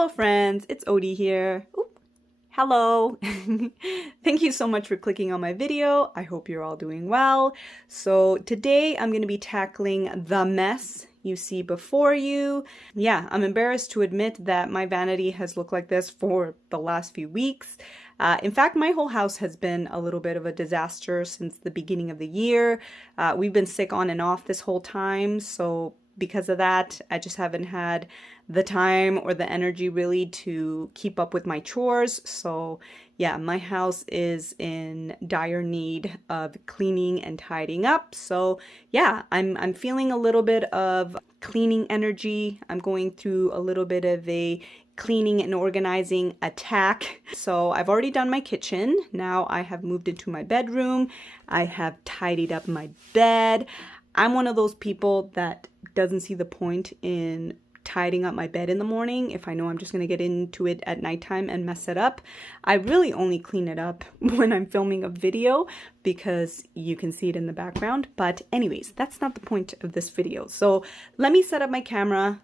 Hello friends, it's Odie here. Oop. Hello. Thank you so much for clicking on my video. I hope you're all doing well. So today I'm going to be tackling the mess you see before you. Yeah, I'm embarrassed to admit that my vanity has looked like this for the last few weeks. In fact, my whole house has been a little bit of a disaster since the beginning of the year. We've been sick on and off this whole time, so because of that, I just haven't had the time or the energy really to keep up with my chores. So yeah, my house is in dire need of cleaning and tidying up. So yeah, I'm feeling a little bit of cleaning energy. I'm going through a little bit of a cleaning and organizing attack. So I've already done my kitchen. Now I have moved into my bedroom. I have tidied up my bed. I'm one of those people that doesn't see the point in tidying up my bed in the morning if I know I'm just going to get into it at nighttime and mess it up. I really only clean it up when I'm filming a video because you can see it in the background. But anyways, that's not the point of this video. So let me set up my camera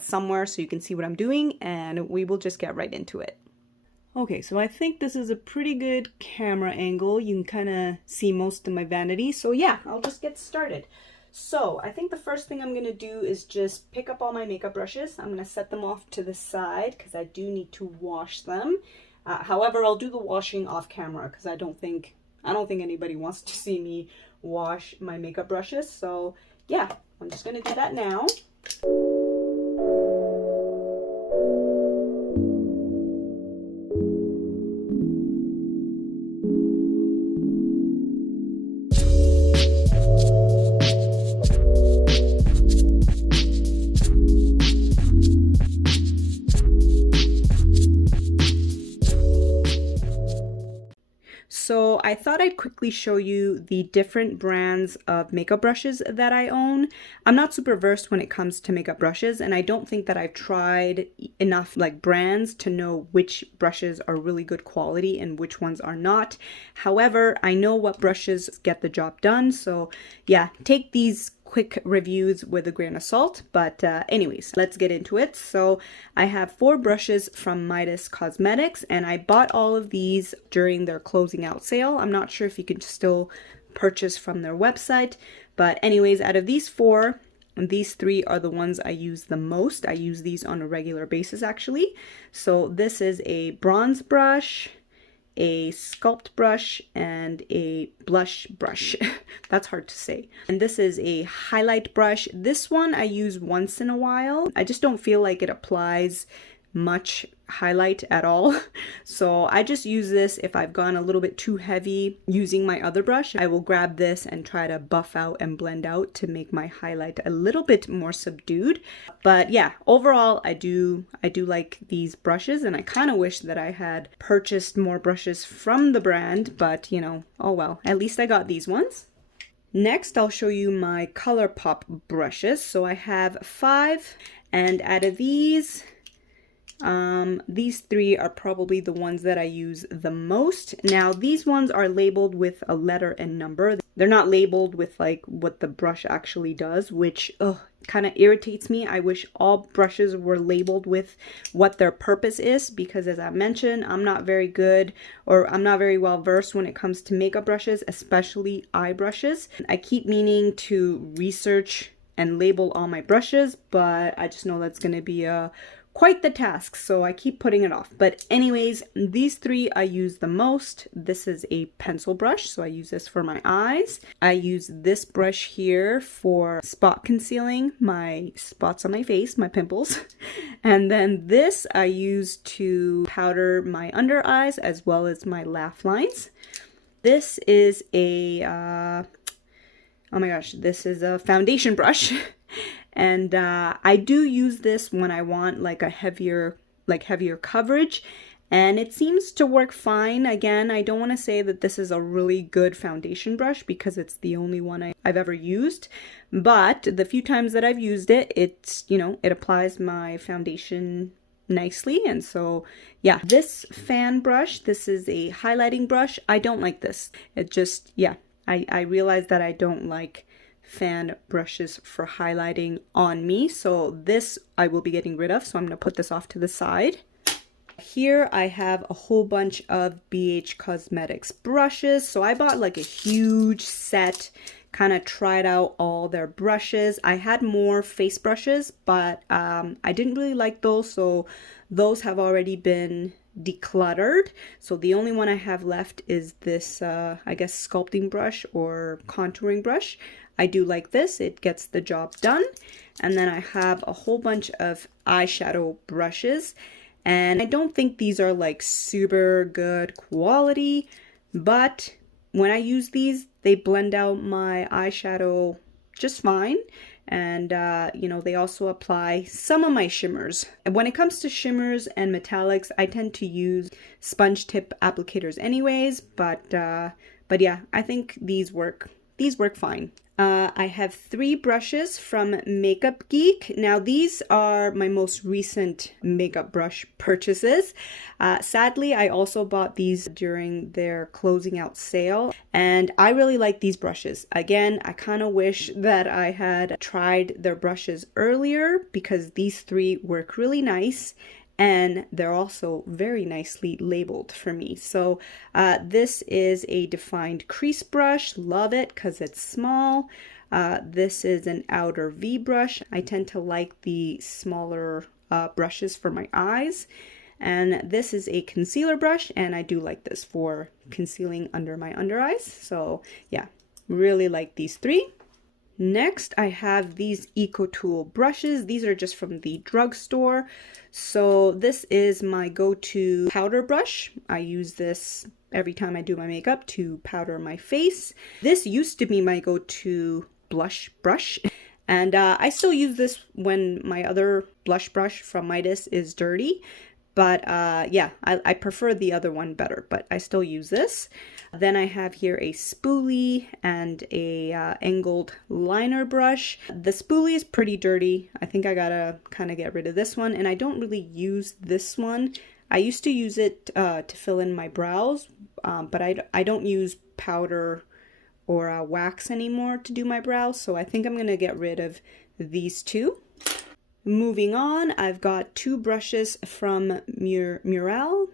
somewhere so you can see what I'm doing, and we will just get right into it. Okay, so I think this is a pretty good camera angle. You can kind of see most of my vanity. So yeah, I'll just get started. So I think the first thing I'm going to do is just pick up all my makeup brushes. I'm going to set them off to the side because I do need to wash them. However, I'll do the washing off camera because I don't think anybody wants to see me wash my makeup brushes. So yeah, I'm just going to do that now. So I thought I'd quickly show you the different brands of makeup brushes that I own. I'm not super versed when it comes to makeup brushes, and I don't think that I've tried enough brands to know which brushes are really good quality and which ones are not. However, I know what brushes get the job done. So yeah, take these quick reviews with a grain of salt, but anyways, let's get into it. So I have 4 brushes from Midas Cosmetics, and I bought all of these during their closing out sale. I'm not sure if you can still purchase from their website, but anyways, out of these 4, these 3 are the ones I use the most. I use these on a regular basis actually. So this is a bronze brush, a sculpt brush, and a blush brush. That's hard to say. And this is a highlight brush. This one I use once in a while. I just don't feel like it applies much highlight at all. So I just use this if I've gone a little bit too heavy using my other brush. I will grab this and try to buff out and blend out to make my highlight a little bit more subdued. But yeah, overall I do like these brushes, and I kind of wish that I had purchased more brushes from the brand, but you know, oh well, at least I got these ones. Next, I'll show you my ColourPop brushes. So I have 5, and out of these 3 are probably the ones that I use the most. Now, these ones are labeled with a letter and number. They're not labeled with what the brush actually does, which kind of irritates me. I wish all brushes were labeled with what their purpose is, because as I mentioned, I'm not very good, or I'm not very well versed when it comes to makeup brushes, especially eye brushes. I keep meaning to research and label all my brushes, but I just know that's going to be quite the task, so I keep putting it off. But anyways, these 3 I use the most. This is a pencil brush, so I use this for my eyes. I use this brush here for spot concealing my spots on my face, my pimples. And then this I use to powder my under eyes as well as my laugh lines. This is a oh my gosh, this is a foundation brush. And I do use this when I want a heavier coverage, and it seems to work fine. Again, I don't want to say that this is a really good foundation brush because it's the only one I've ever used, but the few times that I've used it, it applies my foundation nicely. And so yeah, this fan brush, this is a highlighting brush. I don't like this. It just, yeah, I realize that I don't like fan brushes for highlighting on me. So this I will be getting rid of. So I'm going to put this off to the side. Here I have a whole bunch of BH Cosmetics brushes. So I bought like a huge set, kind of tried out all their brushes. I had more face brushes, but I didn't really like those. So those have already been decluttered. So the only one I have left is this, I guess, sculpting brush or contouring brush. I do like this. It gets the job done. And then I have a whole bunch of eyeshadow brushes. And I don't think these are like super good quality, but when I use these, they blend out my eyeshadow just fine. And, you know, they also apply some of my shimmers. And when it comes to shimmers and metallics, I tend to use sponge tip applicators anyways, but yeah, I think these work fine. I have 3 brushes from Makeup Geek. Now these are my most recent makeup brush purchases. Sadly, I also bought these during their closing out sale, and I really like these brushes. Again, I kind of wish that I had tried their brushes earlier because these 3 work really nice. And they're also very nicely labeled for me. So this is a defined crease brush. Love it because it's small. This is an outer V brush. I tend to like the smaller brushes for my eyes. And this is a concealer brush, and I do like this for concealing under my under eyes. So yeah, really like these 3. Next, I have these EcoTool brushes. These are just from the drugstore. So this is my go-to powder brush. I use this every time I do my makeup to powder my face. This used to be my go-to blush brush. And I still use this when my other blush brush from Midas is dirty. But yeah, I prefer the other one better, but I still use this. Then I have here a spoolie and a angled liner brush. The spoolie is pretty dirty. I think I gotta kind of get rid of this one, and I don't really use this one. I used to use it to fill in my brows, but I don't use powder or wax anymore to do my brows, so I think I'm gonna get rid of these 2. Moving on, I've got 2 brushes from Murale.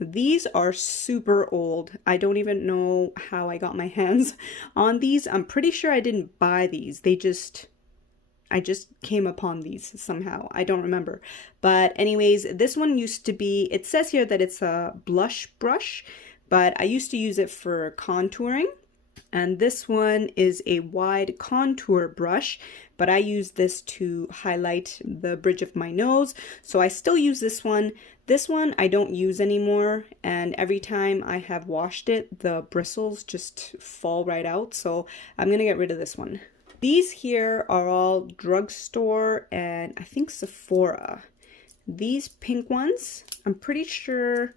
These are super old. I don't even know how I got my hands on these. I'm pretty sure I didn't buy these. I just came upon these somehow. I don't remember. But anyways, this one used to be, it says here that it's a blush brush, but I used to use it for contouring. And this one is a wide contour brush, but I use this to highlight the bridge of my nose. So I still use this one. This one I don't use anymore, and every time I have washed it, the bristles just fall right out. So I'm gonna get rid of this one. These here are all drugstore and I think Sephora. These pink ones, I'm pretty sure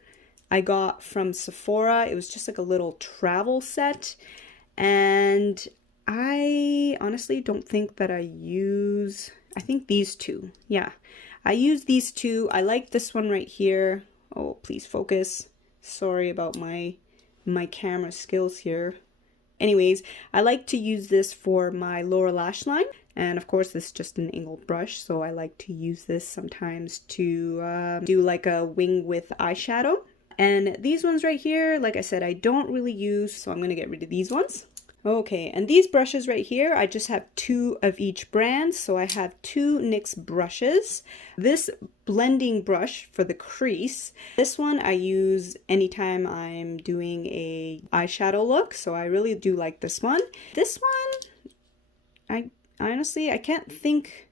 I got from Sephora. It was just like a little travel set. And I honestly don't think that I use, I think these 2. Yeah, I use these 2. I like this one right here. Oh, please focus. Sorry about my camera skills here. Anyways, I like to use this for my lower lash line. And of course, this is just an angled brush. So I like to use this sometimes to do like a wing with eyeshadow. And these ones right here, like I said, I don't really use, so I'm going to get rid of these ones. Okay, and these brushes right here, I just have 2 of each brand. So I have 2 NYX brushes. This blending brush for the crease. This one I use anytime I'm doing a eyeshadow look. So I really do like this one. This one, I honestly, I can't think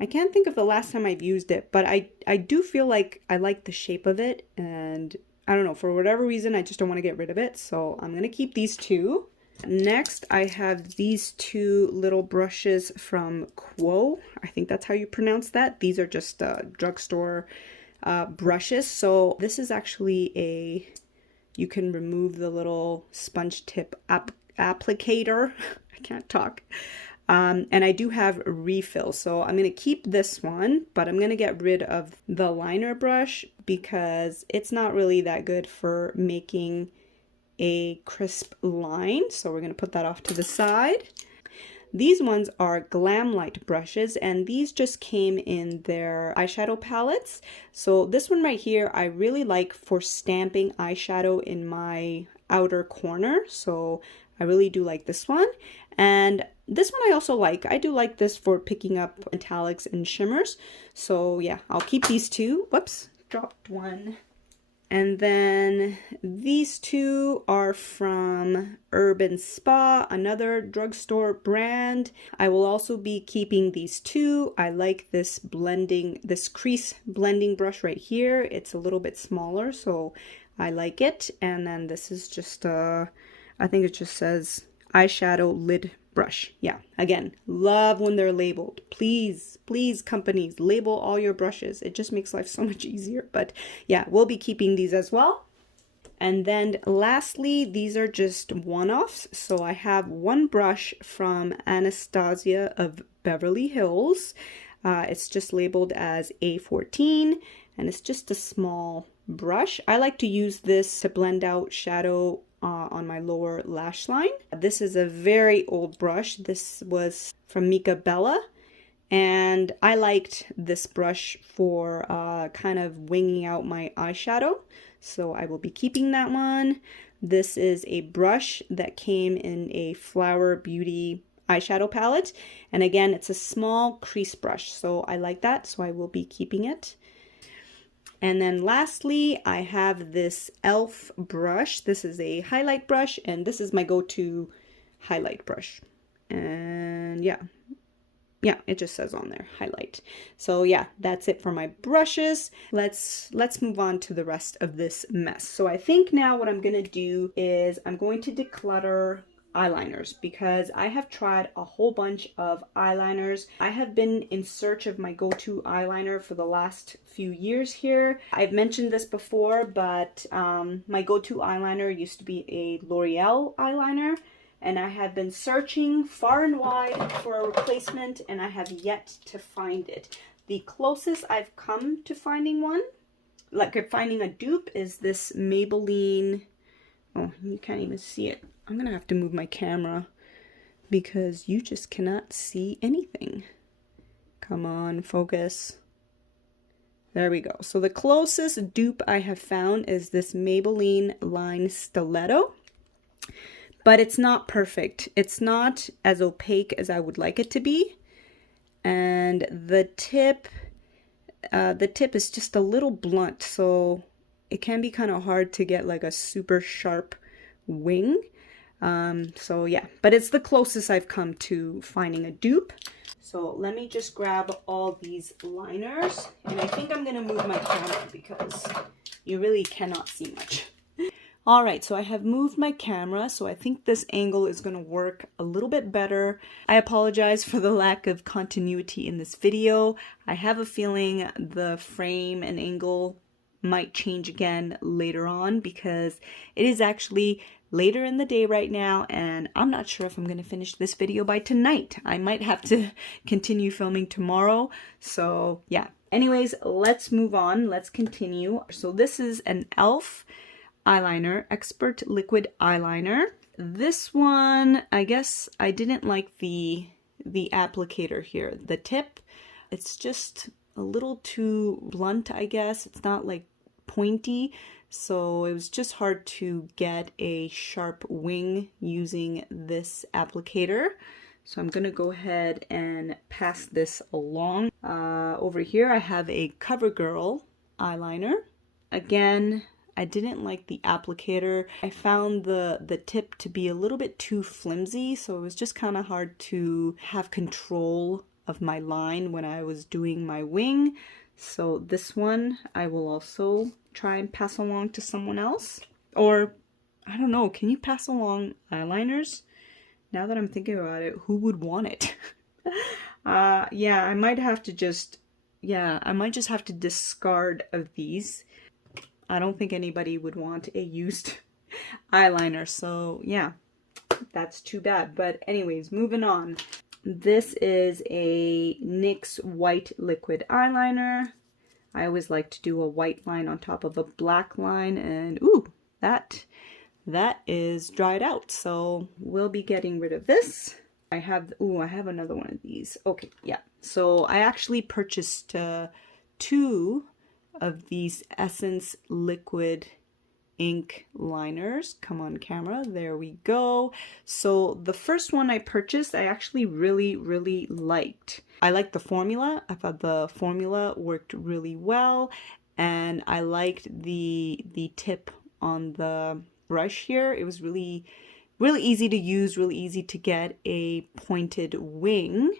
of the last time I've used it, but I do feel like I like the shape of it, and I don't know, for whatever reason, I just don't want to get rid of it. So I'm going to keep these 2. Next, I have these 2 little brushes from Quo. I think that's how you pronounce that. These are just drugstore brushes. So this is actually you can remove the little sponge tip applicator. I can't talk. And I do have a refill, so I'm going to keep this one, but I'm going to get rid of the liner brush because it's not really that good for making a crisp line. So we're going to put that off to the side. These ones are Glam Light brushes, and these just came in their eyeshadow palettes. So this one right here, I really like for stamping eyeshadow in my outer corner. So I really do like this one. And this one I also like. I do like this for picking up metallics and shimmers. So yeah, I'll keep these two. Whoops, dropped one. And then these two are from Urban Spa, another drugstore brand. I will also be keeping these two. I like this crease blending brush right here. It's a little bit smaller, so I like it. And then this is just, I think it just says eyeshadow lid brush. Yeah, again, love when they're labeled. Please, please, companies, label all your brushes. It just makes life so much easier. But yeah, we'll be keeping these as well. And then lastly, these are just one-offs. So I have one brush from Anastasia of Beverly Hills. It's just labeled as A14, and it's just a small brush. I like to use this to blend out shadow on my lower lash line. This is a very old brush. This was from Mika Bella, and I liked this brush for kind of winging out my eyeshadow, so I will be keeping that one. This is a brush that came in a Flower Beauty eyeshadow palette, and again, it's a small crease brush, so I like that, so I will be keeping it. And then lastly, I have this e.l.f. brush. This is a highlight brush, and this is my go-to highlight brush. And yeah, it just says on there, highlight. So yeah, that's it for my brushes. Let's move on to the rest of this mess. So I think now what I'm gonna do is I'm going to declutter eyeliners, because I have tried a whole bunch of eyeliners. I have been in search of my go-to eyeliner for the last few years here. I've mentioned this before, but my go-to eyeliner used to be a L'Oreal eyeliner, and I have been searching far and wide for a replacement, and I have yet to find it. The closest I've come to finding one, like finding a dupe, is this Maybelline. Oh, you can't even see it. I'm gonna have to move my camera because you just cannot see anything. Come on, focus. There we go. So the closest dupe I have found is this Maybelline Line Stiletto, but it's not perfect. It's not as opaque as I would like it to be. And the tip is just a little blunt, so it can be kind of hard to get like a super sharp wing. So yeah, but it's the closest I've come to finding a dupe. So let me just grab all these liners, and I think I'm gonna move my camera because you really cannot see much. All right, so I have moved my camera, so I think this angle is gonna work a little bit better. I apologize for the lack of continuity in this video. I have a feeling the frame and angle might change again later on because it is actually later in the day right now, and I'm not sure if I'm going to finish this video by tonight. I might have to continue filming tomorrow. So yeah, anyways, let's move on. Let's continue. So this is an e.l.f. eyeliner, Expert Liquid Eyeliner. This one, I guess I didn't like the applicator here. The tip, it's just a little too blunt, I guess. It's not like pointy, so it was just hard to get a sharp wing using this applicator. So I'm gonna go ahead and pass this along. Over here I have a CoverGirl eyeliner. Again, I didn't like the applicator. I found the tip to be a little bit too flimsy, so it was just kind of hard to have control of my line when I was doing my wing. So this one I will also try and pass along to someone else. Or, I don't know, can you pass along eyeliners? Now that I'm thinking about it, who would want it? Yeah, I might just have to discard of these. I don't think anybody would want a used eyeliner, so yeah, that's too bad. But anyways, moving on. This is a NYX white liquid eyeliner. I always like to do a white line on top of a black line, and ooh, that is dried out. So we'll be getting rid of this. I have another one of these. Okay, yeah. So I actually purchased 2 of these Essence liquid ink liners. Come on camera, there we go. So the first one I purchased, I actually really liked. I liked the formula. I thought the formula worked really well, and I liked the tip on the brush here. It was really easy to use, really easy to get a pointed wing.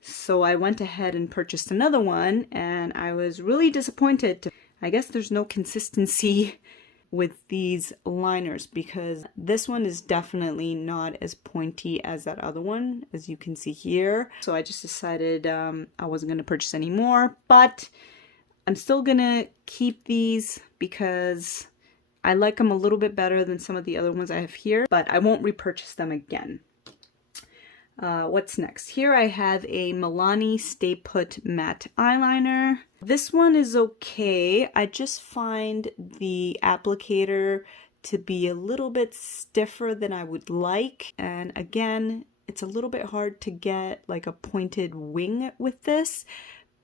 So I went ahead and purchased another one, and I was really disappointed. I guess there's no consistency with these liners, because this one is definitely not as pointy as that other one, as you can see here. So I just decided I wasn't going to purchase any more, but I'm still gonna keep these because I like them a little bit better than some of the other ones I have here, but I won't repurchase them again. What's next? Here I have a Milani Stay Put matte eyeliner. This one is okay. I just find the applicator to be a little bit stiffer than I would like. And again, it's a little bit hard to get like a pointed wing with this,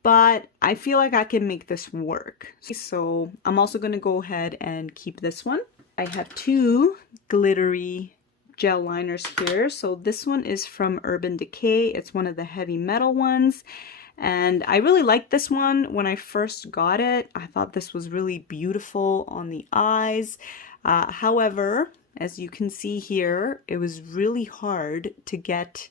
but I feel like I can make this work. So I'm also going to go ahead and keep this one. I have 2 glittery gel liners here. So this one is from Urban Decay. It's one of the heavy metal ones. And I really liked this one when I first got it. I thought this was really beautiful on the eyes. However, as you can see here, it was really hard to get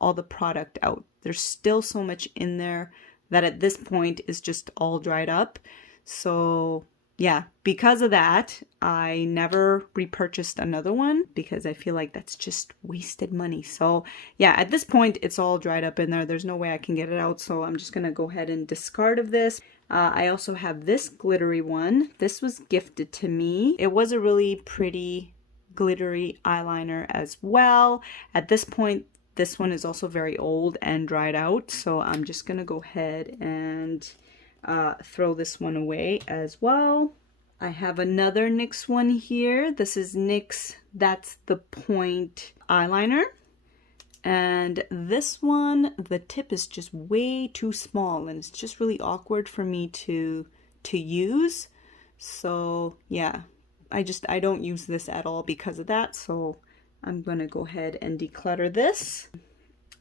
all the product out. There's still so much in there that at this point is just all dried up. So yeah, because of that, I never repurchased another one because I feel like that's just wasted money. So yeah, at this point, it's all dried up in there. There's no way I can get it out. So I'm just gonna go ahead and discard of this. I also have this glittery one. This was gifted to me. It was a really pretty glittery eyeliner as well. At this point, this one is also very old and dried out. So I'm just gonna go ahead and throw this one away as well. I have another NYX one here. This is NYX That's the Point eyeliner. And this one, the tip is just way too small and it's just really awkward for me to use. So yeah, I don't use this at all because of that. So I'm gonna go ahead and declutter this.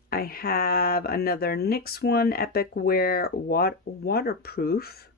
I have another NYX one, Epic Wear Waterproof.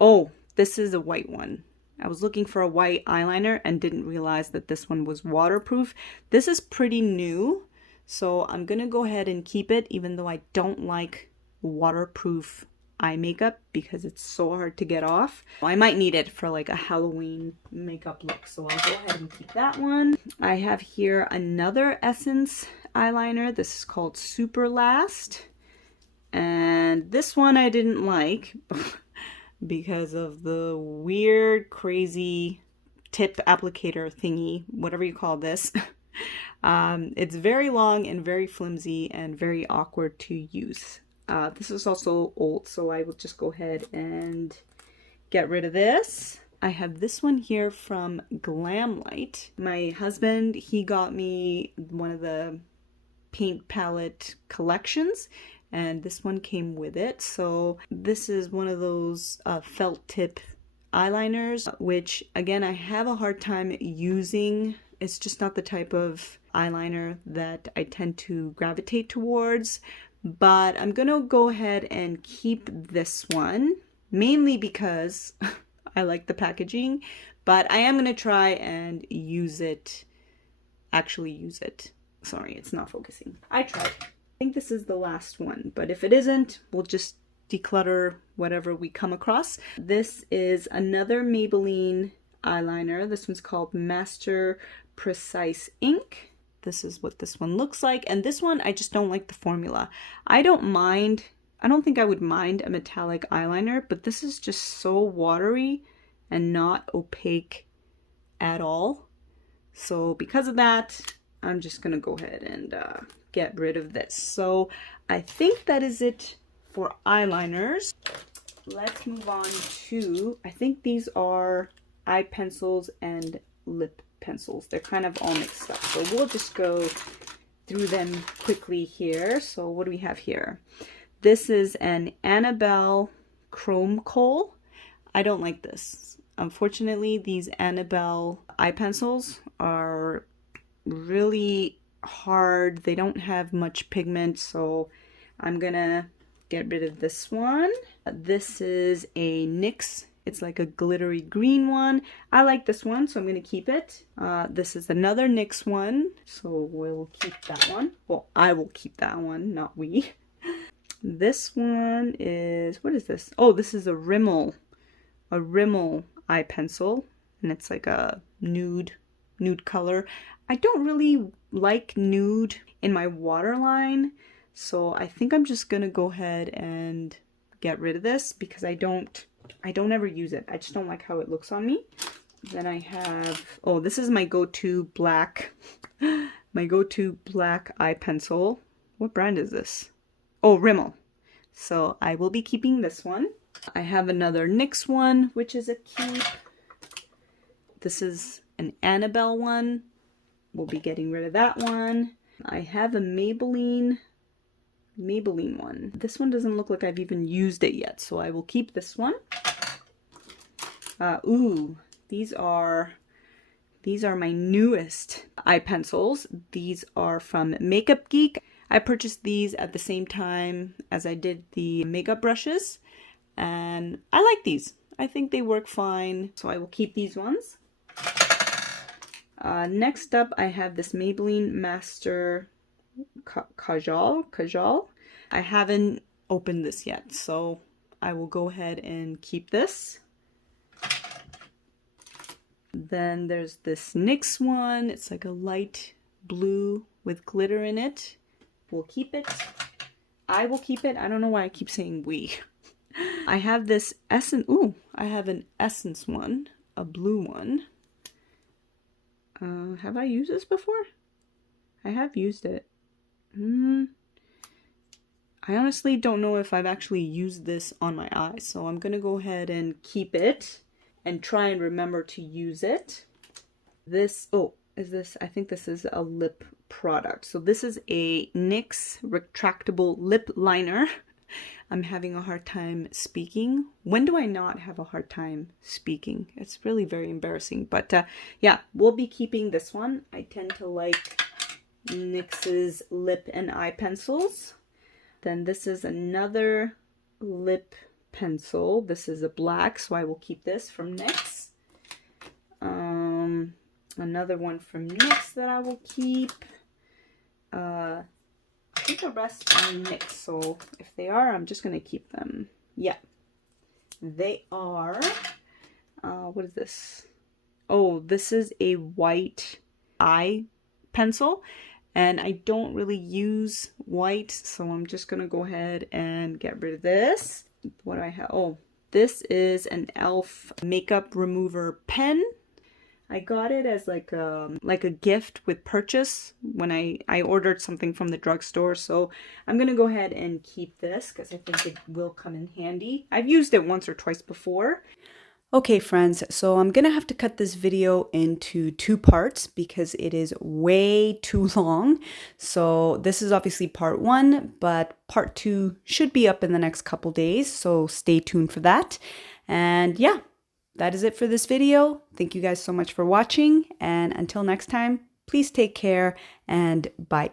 Oh, this is a white one. I was looking for a white eyeliner and didn't realize that this one was waterproof. This is pretty new, so I'm gonna go ahead and keep it, even though I don't like waterproof eye makeup because it's so hard to get off. I might need it for like a Halloween makeup look, so I'll go ahead and keep that one. I have here another Essence eyeliner. This is called Super Last, and this one I didn't like because of the weird crazy tip applicator thingy, whatever you call this. It's very long and very flimsy and very awkward to use. This is also old, so I will just go ahead and get rid of this. I have this one here from Glamlight. My husband, he got me one of the paint palette collections, and this one came with it. So this is one of those felt tip eyeliners, which again, I have a hard time using. It's just not the type of eyeliner that I tend to gravitate towards. But I'm gonna go ahead and keep this one, mainly because I like the packaging, but I am gonna try and use it, actually use it. Sorry, it's not focusing. I tried. I think this is the last one, but if it isn't, we'll just declutter whatever we come across. This is another Maybelline eyeliner. This one's called Master Precise Ink. This is what this one looks like. And this one, I just don't like the formula. I don't think I would mind a metallic eyeliner, but this is just so watery and not opaque at all. So because of that, I'm just gonna go ahead and get rid of this. So I think that is it for eyeliners. Let's move on to, I think these are eye pencils and lip pencils. They're kind of all mixed up. So we'll just go through them quickly here. So what do we have here? This is an Annabelle Chrome Kohl. I don't like this. Unfortunately, these Annabelle eye pencils are really hard. They don't have much pigment, so I'm gonna get rid of this one. This is a NYX. It's like a glittery green one. I like this one, so I'm gonna keep it. This is another NYX one, so we'll keep that one. Well, I will keep that one, not we. This one is, what is this? Oh, this is a Rimmel eye pencil, and it's like a nude color. I don't really like nude in my waterline, so I think I'm just gonna go ahead and get rid of this because I don't ever use it. I just don't like how it looks on me. Then I have, oh, this is my go-to black eye pencil. What brand is this? Oh, Rimmel. So I will be keeping this one. I have another NYX one, which is a keep. This is an Annabelle one. We'll be getting rid of that one. I have a Maybelline one. This one doesn't look like I've even used it yet, so I will keep this one. Ooh, these are my newest eye pencils. These are from Makeup Geek. I purchased these at the same time as I did the makeup brushes, and I like these. I think they work fine, so I will keep these ones. Next up, I have this Maybelline Master Kajal. I haven't opened this yet, so I will go ahead and keep this. Then there's this NYX one. It's like a light blue with glitter in it. We'll keep it. I will keep it. I don't know why I keep saying we. I have this Essence. Ooh, I have an Essence one, a blue one. Have I used this before? I have used it. I honestly don't know if I've actually used this on my eyes, so I'm gonna go ahead and keep it and try and remember to use it. This, oh, is this, I think this is a lip product. So this is a NYX retractable lip liner. I'm having a hard time speaking. When do I not have a hard time speaking? It's really very embarrassing. But yeah, we'll be keeping this one. I tend to like NYX's lip and eye pencils. Then this is another lip pencil. This is a black, so I will keep this from NYX. Another one from NYX that I will keep. I think the rest are NYX, so if they are, I'm just gonna keep them. Yeah, they are. What is this? Oh, this is a white eye pencil, and I don't really use white, so I'm just gonna go ahead and get rid of this. What do I have? Oh, this is an e.l.f. makeup remover pen. I got it as like a gift with purchase when I ordered something from the drugstore. So I'm going to go ahead and keep this because I think it will come in handy. I've used it once or twice before. Okay, friends, so I'm going to have to cut this video into 2 parts because it is way too long. So this is obviously part 1, but part 2 should be up in the next couple days. So stay tuned for that. And yeah. That is it for this video. Thank you guys so much for watching, and until next time, please take care and bye.